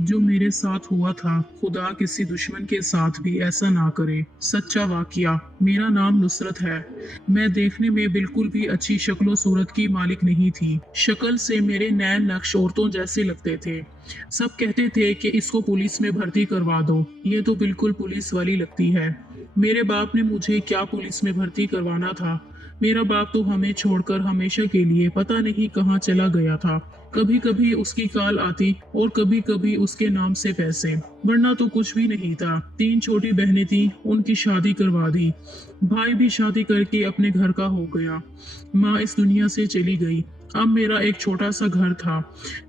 जो मेरे साथ हुआ था, खुदा किसी दुश्मन के साथ भी ऐसा ना करे। सच्चा वाकया। मेरा नाम नुसरत है। मैं देखने में बिल्कुल भी अच्छी शक्लो सूरत की मालिक नहीं थी। शक्ल से मेरे नैन नक्श औरतों जैसे लगते थे। सब कहते थे कि इसको पुलिस में भर्ती करवा दो, ये तो बिल्कुल पुलिस वाली लगती है। मेरे बाप ने मुझे क्या पुलिस में भर्ती करवाना था। मेरा बाप तो हमें छोड़कर हमेशा के लिए पता नहीं कहाँ चला गया था। कभी कभी उसकी कॉल आती और कभी कभी उसके नाम से पैसे, वरना तो कुछ भी नहीं था। 3 छोटी बहनें थी, उनकी शादी करवा दी। भाई भी शादी करके अपने घर का हो गया। माँ इस दुनिया से चली गई। अब मेरा एक छोटा सा घर था।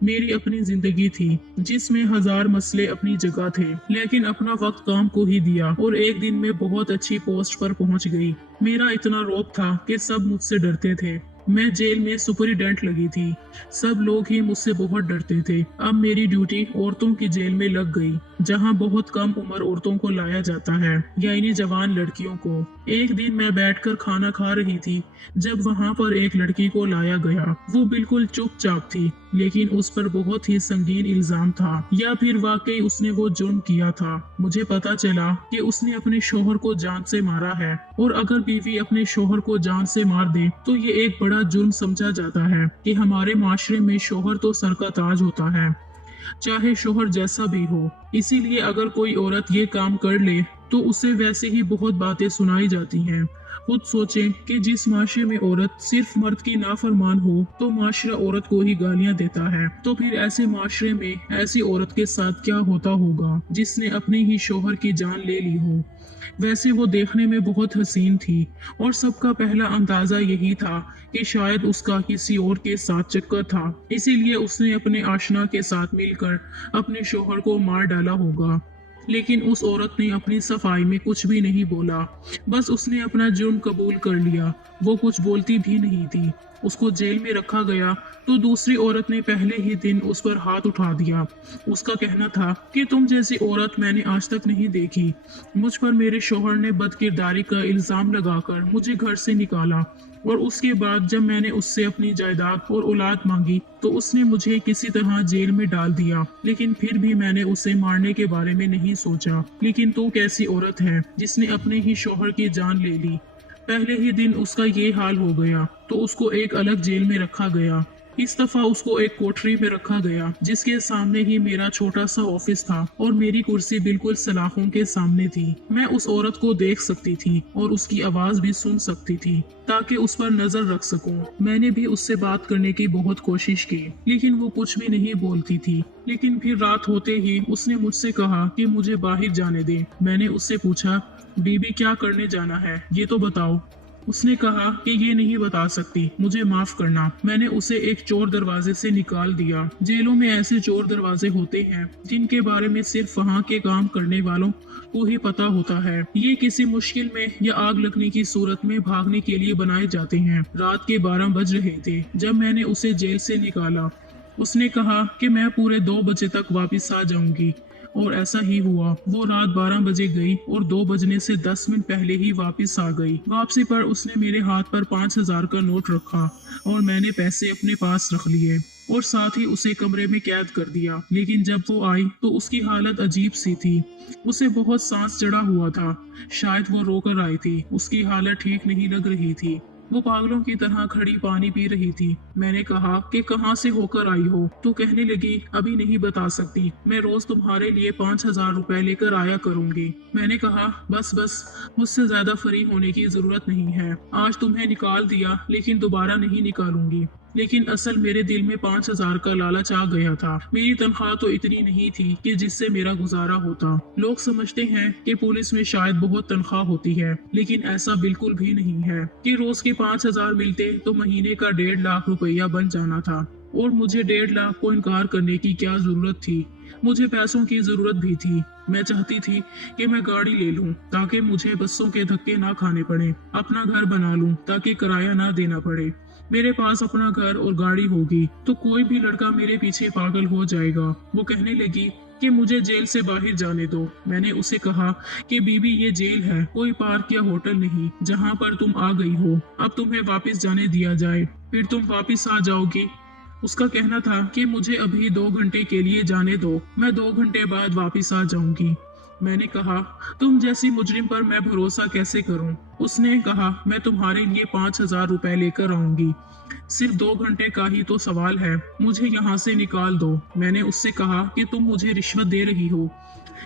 मेरी अपनी जिंदगी थी जिसमें हजार मसले अपनी जगह थे, लेकिन अपना वक्त काम को ही दिया और एक दिन मैं बहुत अच्छी पोस्ट पर पहुंच गई। मेरा इतना रौब था कि सब मुझसे डरते थे। मैं जेल में सुपरिटेंडेंट लगी थी। सब लोग ही मुझसे बहुत डरते थे। अब मेरी ड्यूटी औरतों की जेल में लग गई, जहां बहुत कम उम्र औरतों को लाया जाता है, यानी जवान लड़कियों को। एक दिन मैं बैठकर खाना खा रही थी जब वहां पर एक लड़की को लाया गया। वो बिल्कुल चुपचाप थी, लेकिन उस पर बहुत ही संगीन इल्जाम था, या फिर वाकई उसने वो जुर्म किया था। मुझे पता चला कि उसने अपने शोहर को जान से मारा है, और अगर बीवी अपने शोहर को जान से मार दे तो ये एक बड़ा जुर्म समझा जाता है कि हमारे माशरे में शोहर तो सर का ताज होता है, चाहे शोहर जैसा भी हो। इसीलिए अगर कोई औरत ये काम कर ले तो उसे वैसे ही बहुत बातें सुनाई जाती हैं। खुद सोचें कि जिस माशरे में औरत सिर्फ मर्द की नाफरमान हो तो माशरा औरत को ही गालियां देता है, तो फिर ऐसे माशरे में ऐसी औरत के साथ क्या होता होगा जिसने अपने ही शोहर की जान ले ली हो। वैसे वो देखने में बहुत हसीन थी, और सबका पहला अंदाजा यही था कि शायद उसका किसी और के साथ चक्कर था, इसीलिए उसने अपने आशना के साथ मिलकर अपने शोहर को मार डाला होगा। लेकिन उस औरत ने अपनी सफाई में कुछ भी नहीं बोला, बस उसने अपना जुर्म कबूल कर लिया। वो कुछ बोलती भी नहीं थी। उसको जेल में रखा गया तो दूसरी औरत ने पहले ही दिन उस पर हाथ उठा दिया। उसका कहना था कि तुम जैसी औरत मैंने आज तक नहीं देखी। मुझ पर मेरे शोहर ने बदकिरदारी का इल्जाम लगाकर मुझे घर से निकाला, और उसके बाद जब मैंने उससे अपनी जायदाद और औलाद मांगी तो उसने मुझे किसी तरह जेल में डाल दिया। लेकिन फिर भी मैंने उसे मारने के बारे में नहीं सोचा। लेकिन तू कैसी औरत है जिसने अपने ही शोहर की जान ले ली। पहले ही दिन उसका ये हाल हो गया तो उसको एक अलग जेल में रखा गया। इस दफा उसको एक कोठरी में रखा गया जिसके सामने ही मेरा छोटा सा ऑफिस था, और मेरी कुर्सी बिल्कुल सलाखों के सामने थी। मैं उस औरत को देख सकती थी और उसकी आवाज भी सुन सकती थी, ताकि उस पर नजर रख सकूं। मैंने भी उससे बात करने की बहुत कोशिश की, लेकिन वो कुछ भी नहीं बोलती थी। लेकिन फिर रात होते ही उसने मुझसे कहा कि मुझे बाहर जाने दे। मैंने उससे पूछा, बीबी क्या करने जाना है, ये तो बताओ। उसने कहा कि ये नहीं बता सकती, मुझे माफ करना। मैंने उसे एक चोर दरवाजे से निकाल दिया। जेलों में ऐसे चोर दरवाजे होते हैं जिनके बारे में सिर्फ वहाँ के काम करने वालों को ही पता होता है। ये किसी मुश्किल में या आग लगने की सूरत में भागने के लिए बनाए जाते हैं। रात के 12 बज रहे थे जब मैंने उसे जेल से निकाला। उसने कहा कि मैं पूरे 2 बजे तक वापस आ जाऊंगी, और ऐसा ही हुआ। वो रात 12 बजे गई और 2 बजने से 10 मिनट पहले ही वापस आ गई। वापसी पर उसने मेरे हाथ पर 5,000 का नोट रखा, और मैंने पैसे अपने पास रख लिए और साथ ही उसे कमरे में कैद कर दिया। लेकिन जब वो आई तो उसकी हालत अजीब सी थी। उसे बहुत सांस चढ़ा हुआ था। शायद वो रोकर आई थी। उसकी हालत ठीक नहीं लग रही थी। वो पागलों की तरह खड़ी पानी पी रही थी। मैंने कहा कि कहाँ से होकर आई हो। तो कहने लगी, अभी नहीं बता सकती, मैं रोज तुम्हारे लिए 5,000 रुपए लेकर आया करूंगी। मैंने कहा, बस बस, मुझसे ज्यादा फ्री होने की जरूरत नहीं है। आज तुम्हें निकाल दिया, लेकिन दोबारा नहीं निकालूंगी। लेकिन असल मेरे दिल में 5,000 का लालच आ गया था। मेरी तनख्वाह तो इतनी नहीं थी कि जिससे मेरा गुजारा होता। लोग समझते हैं कि पुलिस में शायद बहुत तनख्वाह होती है, लेकिन ऐसा बिल्कुल भी नहीं है। कि रोज के 5,000 मिलते तो महीने का 1.5 लाख रुपया बन जाना था, और मुझे 1.5 लाख को इनकार करने की क्या जरूरत थी। मुझे पैसों की जरूरत भी थी। मैं चाहती थी कि मैं गाड़ी ले लूं ताकि मुझे बसों के धक्के ना खाने पड़े। अपना घर बना लूं ताकि किराया ना देना पड़े। मेरे पास अपना घर और गाड़ी होगी तो कोई भी लड़का मेरे पीछे पागल हो जाएगा। वो कहने लगी कि मुझे जेल से बाहर जाने दो। मैंने उसे कहा कि बीबी, ये जेल है, कोई पार्क या होटल नहीं जहाँ पर तुम आ गई हो। अब तुम्हें वापस जाने दिया जाए, फिर तुम वापस आ जाओगी। उसका कहना था कि मुझे अभी 2 घंटे के लिए जाने दो, मैं 2 घंटे बाद वापस आ जाऊंगी। मैंने कहा, तुम जैसी मुजरिम पर मैं भरोसा कैसे करूं? उसने कहा, मैं तुम्हारे लिए 5,000 रुपए लेकर आऊंगी। सिर्फ 2 घंटे का ही तो सवाल है, मुझे यहाँ से निकाल दो। मैंने उससे कहा कि तुम मुझे रिश्वत दे रही हो,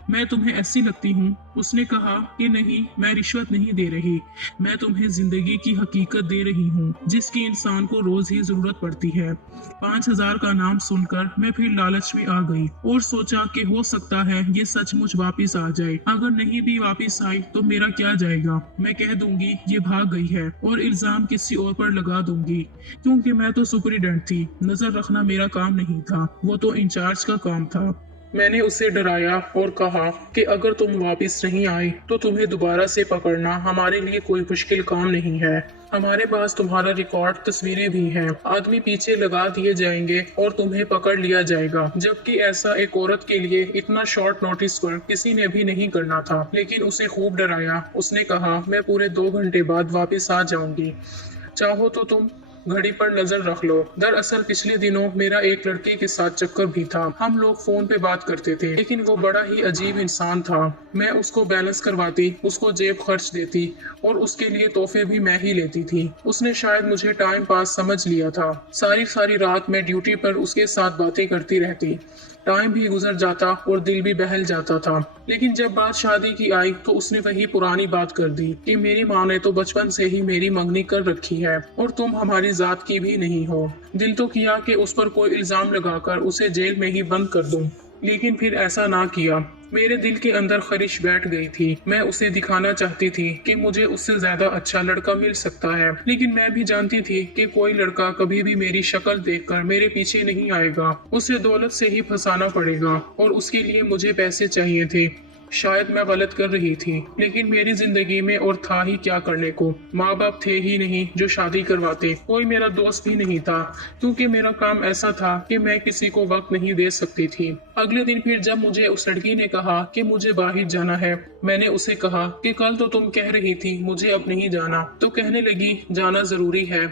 मैं तुम्हें ऐसी लगती हूँ? उसने कहा कि नहीं, मैं रिश्वत नहीं दे रही, मैं तुम्हें जिंदगी की हकीकत दे रही हूँ जिसकी इंसान को रोज ही जरूरत पड़ती है। 5,000 का नाम सुनकर मैं फिर लालच में आ गई और सोचा कि हो सकता है ये सचमुच वापस आ जाए। अगर नहीं भी वापस आई तो मेरा क्या जाएगा, मैं कह दूंगी ये भाग गई है और इल्जाम किसी और पर लगा दूंगी, क्योंकि मैं तो सुपरिटेंडेंट थी, नजर रखना मेरा काम नहीं था, वो तो इंचार्ज का काम था। मैंने उसे डराया और कहा कि अगर तुम वापस नहीं आए तो तुम्हें दोबारा से पकड़ना हमारे लिए कोई मुश्किल काम नहीं है। हमारे पास तुम्हारा रिकॉर्ड, तस्वीरें भी हैं। आदमी पीछे लगा दिए जाएंगे और तुम्हें पकड़ लिया जाएगा, जबकि ऐसा एक औरत के लिए इतना शॉर्ट नोटिस पर किसी ने भी नहीं करना था। लेकिन उसे खूब डराया। उसने कहा, मैं पूरे 2 घंटे बाद वापस आ जाऊंगी, चाहो तो तुम घड़ी पर नजर रख लो। दरअसल पिछले दिनों मेरा एक लड़के के साथ चक्कर भी था। हम लोग फोन पे बात करते थे, लेकिन वो बड़ा ही अजीब इंसान था। मैं उसको बैलेंस करवाती, उसको जेब खर्च देती और उसके लिए तोहफे भी मैं ही लेती थी। उसने शायद मुझे टाइम पास समझ लिया था। सारी सारी रात मैं ड्यूटी पर उसके साथ बातें करती रहती। टाइम भी गुजर जाता और दिल भी बहल जाता था। लेकिन जब बात शादी की आई तो उसने वही पुरानी बात कर दी कि मेरी माँ ने तो बचपन से ही मेरी मंगनी कर रखी है और तुम हमारी जात की भी नहीं हो। दिल तो किया कि उस पर कोई इल्जाम लगाकर उसे जेल में ही बंद कर दूं, लेकिन फिर ऐसा ना किया। मेरे दिल के अंदर खरिश बैठ गई थी। मैं उसे दिखाना चाहती थी कि मुझे उससे ज्यादा अच्छा लड़का मिल सकता है, लेकिन मैं भी जानती थी कि कोई लड़का कभी भी मेरी शक्ल देखकर मेरे पीछे नहीं आएगा। उसे दौलत से ही फंसाना पड़ेगा और उसके लिए मुझे पैसे चाहिए थे। शायद मैं गलत कर रही थी, लेकिन मेरी जिंदगी में और था ही क्या करने को। माँ बाप थे ही नहीं जो शादी करवाते, कोई मेरा दोस्त भी नहीं था, क्योंकि मेरा काम ऐसा था कि मैं किसी को वक्त नहीं दे सकती थी। अगले दिन फिर जब मुझे उस लड़की ने कहा कि मुझे बाहर जाना है, मैंने उसे कहा कि कल तो तुम कह रही थी मुझे अब नहीं जाना, तो कहने लगी जाना जरूरी है।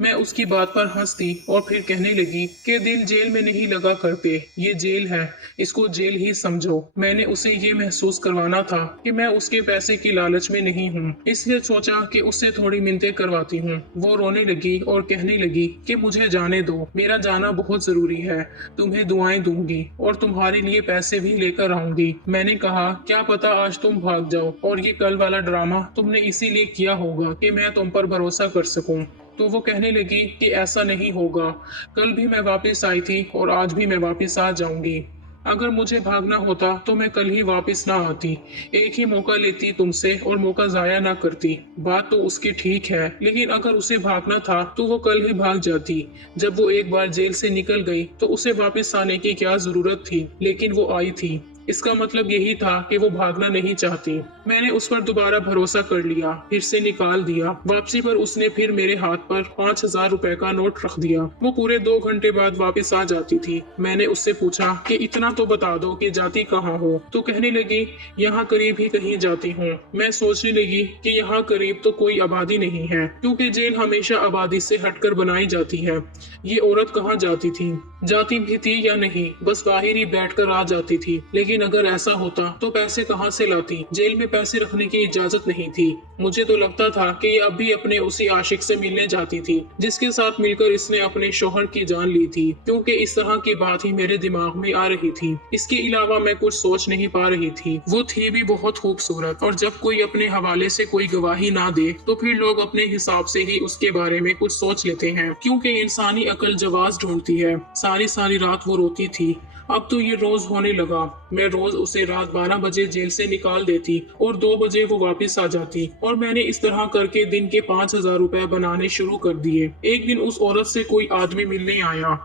मैं उसकी बात पर हंस दी और फिर कहने लगी कि दिल जेल में नहीं लगा करते, ये जेल है, इसको जेल ही समझो। मैंने उसे ये महसूस करवाना था कि मैं उसके पैसे की लालच में नहीं हूँ, इसलिए सोचा कि उससे थोड़ी मिन्नतें करवाती हूँ। वो रोने लगी और कहने लगी कि मुझे जाने दो, मेरा जाना बहुत जरूरी है, तुम्हें दुआएं दूंगी और तुम्हारे लिए पैसे भी लेकर आऊंगी। मैंने कहा, क्या पता आज तुम भाग जाओ और ये कल वाला ड्रामा तुमने इसीलिए किया होगा कि मैं तुम पर भरोसा कर सकूं। तो वो कहने लगी कि ऐसा नहीं होगा, कल भी मैं वापस आई थी और आज भी मैं वापस आ जाऊंगी। अगर मुझे भागना होता तो मैं कल ही वापस ना आती, एक ही मौका लेती तुमसे और मौका जाया ना करती। बात तो उसकी ठीक है, लेकिन अगर उसे भागना था तो वो कल ही भाग जाती। जब वो एक बार जेल से निकल गई तो उसे वापस आने की क्या जरूरत थी, लेकिन वो आई थी। इसका मतलब यही था कि वो भागना नहीं चाहती। मैंने उस पर दोबारा भरोसा कर लिया, फिर से निकाल दिया। वापसी पर उसने फिर मेरे हाथ पर 5,000 रुपए का नोट रख दिया। वो पूरे 2 घंटे बाद वापस आ जाती थी। मैंने उससे पूछा कि इतना तो बता दो कि जाती कहाँ हो, तो कहने लगी यहाँ करीब ही कहीं जाती हूँ। मैं सोचने लगी कि यहाँ करीब तो कोई आबादी नहीं है, क्योंकि जेल हमेशा आबादी से हटकर बनाई जाती है। ये औरत कहाँ जाती थी, जाती भी थी या नहीं, बस बाहर ही बैठकर आ जाती थी। लेकिन अगर ऐसा होता तो पैसे कहाँ से लाती, जेल में पैसे रखने की इजाजत नहीं थी। मुझे तो लगता था कि ये अब भी अपने उसी आशिक से मिलने जाती थी जिसके साथ मिलकर इसने अपने शोहर की जान ली थी, क्योंकि इस तरह की बात ही मेरे दिमाग में आ रही थी। इसके अलावा मैं कुछ सोच नहीं पा रही थी। वो थी भी बहुत खूबसूरत, और जब कोई अपने हवाले से कोई गवाही ना दे तो फिर लोग अपने हिसाब से ही उसके बारे में कुछ सोच लेते हैं, क्योंकि इंसानी अकल जवाब ढूंढती है। सारी सारी रात वो रोती थी। अब तो ये रोज होने लगा। मैं रोज उसे रात 12 बजे जेल से निकाल देती और 2 बजे वो वापस आ जाती, और मैंने इस तरह करके दिन के 5,000 रुपए बनाने शुरू कर दिए। एक दिन उस औरत से कोई आदमी मिलने आया,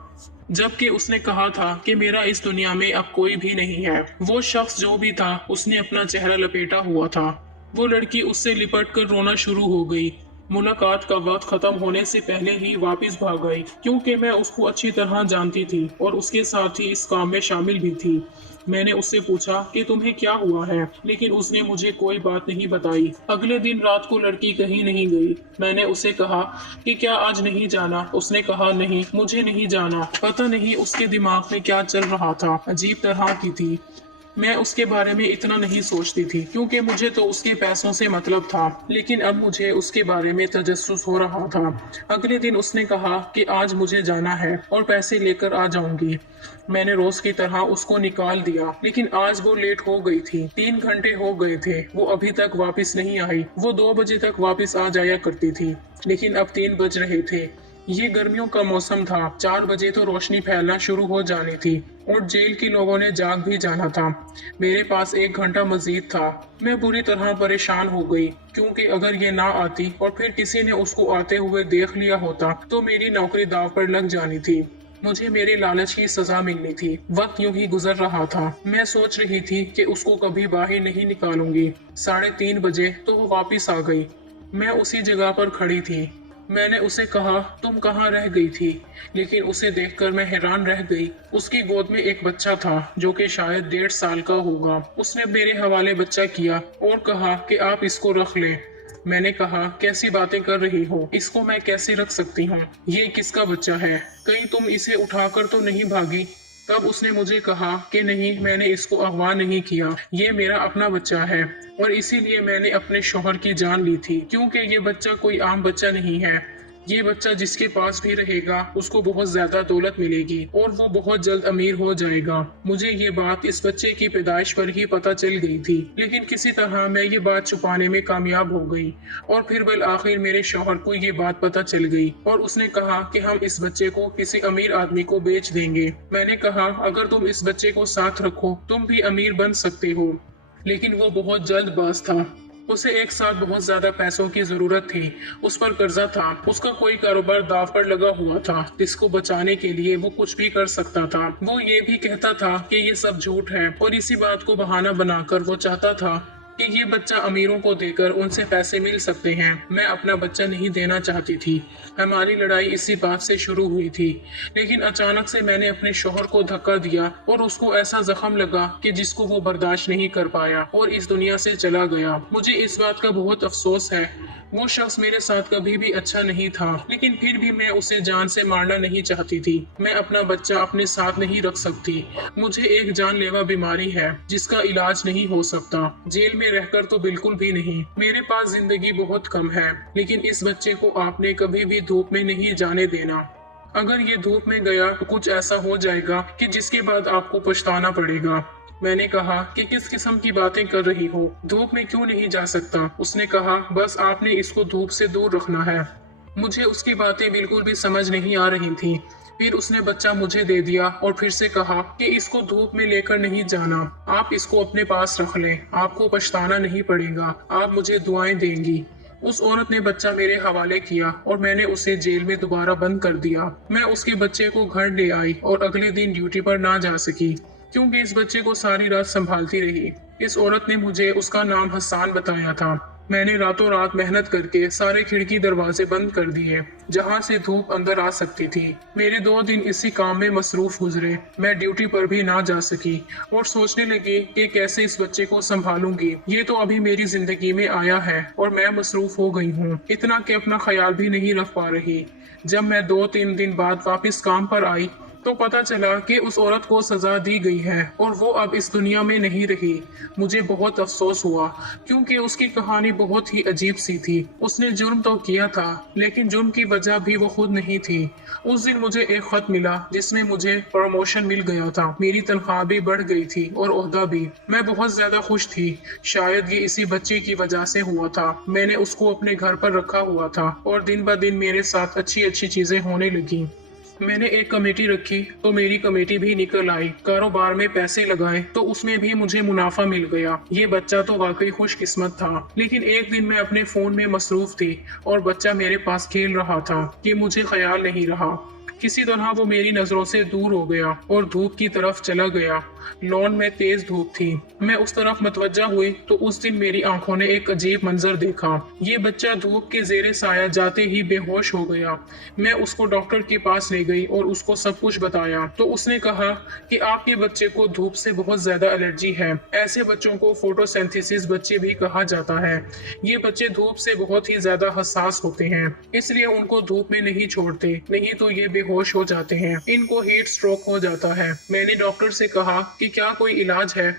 जबकि उसने कहा था कि मेरा इस दुनिया में अब कोई भी नहीं है। वो शख्स जो भी था उसने अपना चेहरा लपेटा हुआ था। वो लड़की उससे लिपट कर रोना शुरू हो गई। मुलाकात का वक्त खत्म होने से पहले ही वापस भाग गई, क्योंकि मैं उसको अच्छी तरह जानती थी और उसके साथ ही इस काम में शामिल भी थी। मैंने उससे पूछा कि तुम्हें क्या हुआ है, लेकिन उसने मुझे कोई बात नहीं बताई। अगले दिन रात को लड़की कहीं नहीं गई। मैंने उसे कहा कि क्या आज नहीं जाना? उसने कहा नहीं, मुझे नहीं जाना। पता नहीं उसके दिमाग में क्या चल रहा था, अजीब तरह की थी। मैं उसके बारे में इतना नहीं सोचती थी, क्योंकि मुझे तो उसके पैसों से मतलब था, लेकिन अब मुझे उसके बारे में तजस्सुस हो रहा था। अगले दिन उसने कहा कि आज मुझे जाना है और पैसे लेकर आ जाऊंगी। मैंने रोज की तरह उसको निकाल दिया, लेकिन आज वो लेट हो गई थी। 3 घंटे हो गए थे, वो अभी तक वापस नहीं आई। वो 2 बजे तक वापस आ जाया करती थी, लेकिन अब 3 बज रहे थे। ये गर्मियों का मौसम था। 4 बजे तो रोशनी फैलना शुरू हो जानी थी और जेल के लोगों ने जाग भी जाना था। मेरे पास 1 घंटा मजीद था। मैं बुरी तरह परेशान हो गई, क्योंकि अगर ये ना आती और फिर किसी ने उसको आते हुए देख लिया होता तो मेरी नौकरी दाव पर लग जानी थी। मुझे मेरे लालच की सजा मिलनी थी। वक्त यूं ही गुजर रहा था। मैं सोच रही थी कि उसको कभी बाहर नहीं निकालूंगी। 3:30 बजे तो वो वापिस आ गई। मैं उसी जगह पर खड़ी थी। मैंने उसे कहा, तुम कहाँ रह गई थी? लेकिन उसे देखकर मैं हैरान रह गई। उसकी गोद में एक बच्चा था, जो कि शायद 1.5 साल का होगा। उसने मेरे हवाले बच्चा किया और कहा कि आप इसको रख लें। मैंने कहा, कैसी बातें कर रही हो? इसको मैं कैसे रख सकती हूँ? ये किसका बच्चा है? कहीं तुम इसे उठाकर तो नहीं भागी? तब उसने मुझे कहा कि नहीं, मैंने इसको अगवा नहीं किया। ये मेरा अपना बच्चा है और इसीलिए मैंने अपने शौहर की जान ली थी, क्योंकि ये बच्चा कोई आम बच्चा नहीं है। ये बच्चा जिसके पास भी रहेगा उसको बहुत ज्यादा दौलत मिलेगी और वो बहुत जल्द अमीर हो जाएगा। मुझे ये बात इस बच्चे की पैदाइश पर ही पता चल गई थी, लेकिन किसी तरह मैं ये बात छुपाने में कामयाब हो गई और फिर बल आखिर मेरे शौहर को ये बात पता चल गई और उसने कहा कि हम इस बच्चे को किसी अमीर आदमी को बेच देंगे। मैंने कहा, अगर तुम इस बच्चे को साथ रखो तुम भी अमीर बन सकते हो। लेकिन वो बहुत जल्दबाज था। उसे एक साथ बहुत ज्यादा पैसों की जरूरत थी। उस पर कर्जा था। उसका कोई कारोबार दाव पर लगा हुआ था, जिसको बचाने के लिए वो कुछ भी कर सकता था। वो ये भी कहता था कि ये सब झूठ है और इसी बात को बहाना बनाकर वो चाहता था कि ये बच्चा अमीरों को देकर उनसे पैसे मिल सकते हैं। मैं अपना बच्चा नहीं देना चाहती थी। हमारी लड़ाई इसी बात से शुरू हुई थी, लेकिन अचानक से मैंने अपने शौहर को धक्का दिया और उसको ऐसा जख्म लगा कि जिसको वो बर्दाश्त नहीं कर पाया और इस दुनिया से चला गया। मुझे इस बात का बहुत अफसोस है। वो शख्स मेरे साथ कभी भी अच्छा नहीं था, लेकिन फिर भी मैं उसे जान से मारना नहीं चाहती थी। मैं अपना बच्चा अपने साथ नहीं रख सकती। मुझे एक जानलेवा बीमारी है जिसका इलाज नहीं हो सकता। जेल में रहकर तो बिल्कुल भी नहीं। मेरे पास जिंदगी बहुत कम है, लेकिन इस बच्चे को आपने कभी भी धूप में नहीं जाने देना। अगर ये धूप में गया तो कुछ ऐसा हो जाएगा कि जिसके बाद आपको पछताना पड़ेगा। मैंने कहा कि किस किस्म की बातें कर रही हो? धूप में क्यों नहीं जा सकता? उसने कहा, बस आपने इसको धूप से दूर रखना है। मुझे उसकी बातें बिल्कुल भी समझ नहीं आ रही थी। फिर उसने बच्चा मुझे दे दिया और फिर से कहा कि इसको धूप में लेकर नहीं जाना, आप इसको अपने पास रख लें, आपको पछताना नहीं पड़ेगा, आप मुझे दुआएं देंगी। उस औरत ने बच्चा मेरे हवाले किया और मैंने उसे जेल में दोबारा बंद कर दिया। मैं उसके बच्चे को घर ले आई और अगले दिन ड्यूटी पर ना जा सकी, क्योंकि इस बच्चे को सारी रात संभालती रही। इस औरत ने मुझे उसका नाम हसन बताया था। मैंने रातों रात मेहनत करके सारे खिड़की दरवाजे बंद कर दिए जहां से धूप अंदर आ सकती थी। मेरे 2 दिन इसी काम में मसरूफ गुजरे। मैं ड्यूटी पर भी ना जा सकी और सोचने लगी कि कैसे इस बच्चे को संभालूंगी। ये तो अभी मेरी जिंदगी में आया है और मैं मसरूफ हो गई हूँ, इतना कि अपना ख्याल भी नहीं रख पा रही। जब मैं 2-3 दिन बाद वापस काम पर आई तो पता चला कि उस औरत को सजा दी गई है और वो अब इस दुनिया में नहीं रही। मुझे बहुत अफसोस हुआ, क्योंकि उसकी कहानी बहुत ही अजीब सी थी। उसने जुर्म तो किया था, लेकिन जुर्म की वजह भी वो खुद नहीं थी। उस दिन मुझे एक खत मिला जिसमें मुझे प्रमोशन मिल गया था। मेरी तनख्वाह भी बढ़ गई थी और ओहदा भी। मैं बहुत ज्यादा खुश थी। शायद ये इसी बच्चे की वजह से हुआ था। मैंने उसको अपने घर पर रखा हुआ था और दिन ब दिन मेरे साथ अच्छी अच्छी चीजें होने लगी। मैंने एक कमेटी रखी तो मेरी कमेटी भी निकल आई। कारोबार में पैसे लगाए तो उसमें भी मुझे मुनाफा मिल गया। ये बच्चा तो वाकई खुशकिस्मत था। लेकिन एक दिन मैं अपने फोन में मसरूफ थी और बच्चा मेरे पास खेल रहा था कि मुझे ख्याल नहीं रहा किसी तरह वो मेरी नजरों से दूर हो गया और धूप की तरफ चला गया। लॉन में तेज धूप थी। मैं उस तरफ मतवज्जा हुई तो उस दिन मेरी आंखों ने एक अजीब मंजर देखा। ये बच्चा धूप के जेरे साया जाते ही बेहोश हो गया। मैं उसको डॉक्टर के पास ले गई और उसको सब कुछ बताया तो उसने कहा कि आपके बच्चे को धूप से बहुत ज्यादा एलर्जी है। ऐसे बच्चों को फोटोसिंथेसिस बच्चे भी कहा जाता है। ये बच्चे धूप से बहुत ही ज्यादा हसास होते हैं, इसलिए उनको धूप में नहीं छोड़ते, नहीं तो ये बेहोश हो जाते हैं। इनको हीट स्ट्रोक हो जाता है। मैंने डॉक्टर से कहा कि क्या कोई इलाज है,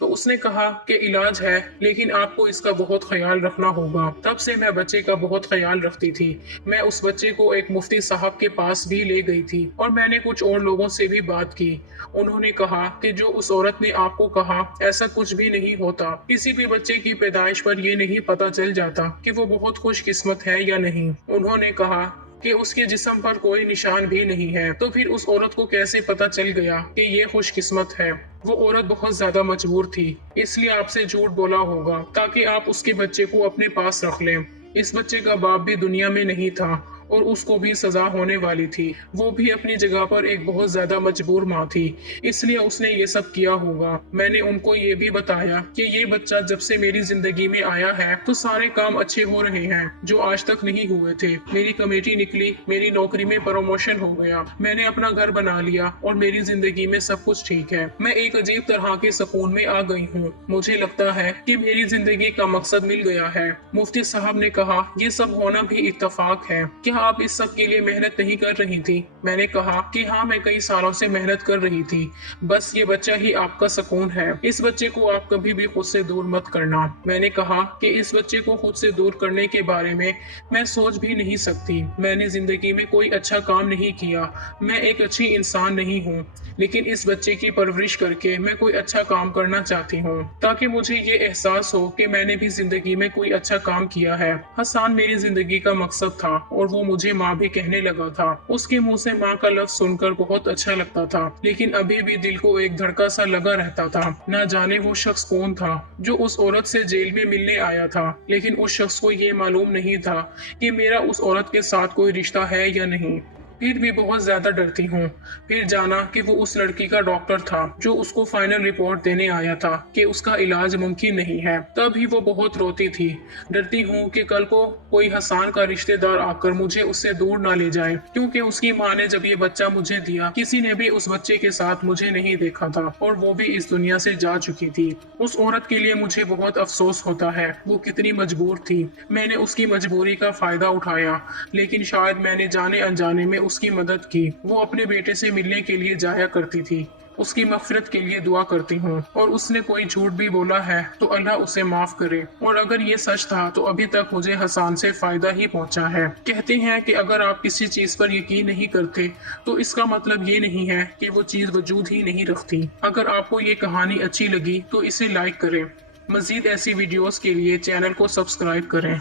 तो उसने कहा कि इलाज है, लेकिन आपको इसका बहुत ख्याल रखना होगा। तब से मैं बच्चे का बहुत ख्याल रखती थी। मैं उस बच्चे को एक मुफ्ती साहब के पास भी ले गई थी और मैंने कुछ और लोगों से भी बात की। उन्होंने कहा कि जो उस औरत ने आपको कहा ऐसा कुछ भी नहीं होता। किसी भी बच्चे की पैदाइश पर ये नहीं पता चल जाता कि वो बहुत खुशकिस्मत है या नहीं। उन्होंने कहा कि उसके जिस्म पर कोई निशान भी नहीं है, तो फिर उस औरत को कैसे पता चल गया कि ये खुशकिस्मत है? वो औरत बहुत ज्यादा मजबूर थी, इसलिए आपसे झूठ बोला होगा ताकि आप उसके बच्चे को अपने पास रख लें। इस बच्चे का बाप भी दुनिया में नहीं था और उसको भी सजा होने वाली थी। वो भी अपनी जगह पर एक बहुत ज्यादा मजबूर माँ थी, इसलिए उसने ये सब किया होगा। मैंने उनको ये भी बताया कि ये बच्चा जब से मेरी जिंदगी में आया है तो सारे काम अच्छे हो रहे हैं जो आज तक नहीं हुए थे। मेरी कमेटी निकली, मेरी नौकरी में प्रमोशन हो गया, मैंने अपना घर बना लिया और मेरी जिंदगी में सब कुछ ठीक है। मैं एक अजीब तरह के सुकून में आ गई हूँ। मुझे लगता है कि मेरी जिंदगी का मकसद मिल गया है। मुफ्ती साहब ने कहा, ये सब होना भी इत्तेफाक है, क्या आप इस सब के लिए मेहनत नहीं कर रही थी? मैंने कहा कि हाँ, मैं कई सालों से मेहनत कर रही थी, बस ये बच्चा ही आपका सुकून है। इस बच्चे को आप कभी भी खुद से दूर मत करना। मैंने कहा कि इस बच्चे को खुद से दूर करने के बारे में मैं सोच भी नहीं सकती। मैंने जिंदगी में कोई अच्छा काम नहीं किया, मैं एक अच्छी इंसान नहीं हूँ, लेकिन इस बच्चे की परवरिश करके मैं कोई अच्छा काम करना चाहती हूँ ताकि मुझे ये एहसास हो कि मैंने भी जिंदगी में कोई अच्छा काम किया है। हसन मेरी जिंदगी का मकसद था और वो मुझे माँ भी कहने लगा था। उसके मुंह से माँ का लफ्ज सुनकर बहुत अच्छा लगता था, लेकिन अभी भी दिल को एक धड़का सा लगा रहता था। ना जाने वो शख्स कौन था जो उस औरत से जेल में मिलने आया था, लेकिन उस शख्स को ये मालूम नहीं था कि मेरा उस औरत के साथ कोई रिश्ता है या नहीं। फिर भी बहुत ज्यादा डरती हूँ। फिर जाना कि वो उस लड़की का डॉक्टर था जो उसको फाइनल रिपोर्ट देने आया था कि उसका इलाज मुमकिन नहीं है। तब ही वो बहुत रोती थी। डरती हूँ कि कल को कोई हसन का रिश्तेदार आकर मुझे उससे दूर ना ले जाए, क्योंकि उसकी माँ ने जब ये बच्चा मुझे दिया किसी ने भी उस बच्चे के साथ मुझे नहीं देखा था और वो भी इस दुनिया से जा चुकी थी। उस औरत के लिए मुझे बहुत अफसोस होता है। वो कितनी मजबूर थी। मैंने उसकी मजबूरी का फायदा उठाया, लेकिन शायद मैंने जाने अनजाने में उसकी मदद की। वो अपने बेटे से मिलने के लिए जाया करती थी। उसकी मगफिरत के लिए दुआ करती हूँ, और उसने कोई झूठ भी बोला है तो अल्लाह उसे माफ करे। और अगर ये सच था तो अभी तक मुझे हसन से फायदा ही पहुँचा है। कहते हैं कि अगर आप किसी चीज पर यकीन नहीं करते तो इसका मतलब ये नहीं है कि वो चीज वजूद ही नहीं रखती। अगर आपको ये कहानी अच्छी लगी तो इसे लाइक करें। मजीद ऐसी वीडियोस के लिए चैनल को सब्सक्राइब करें।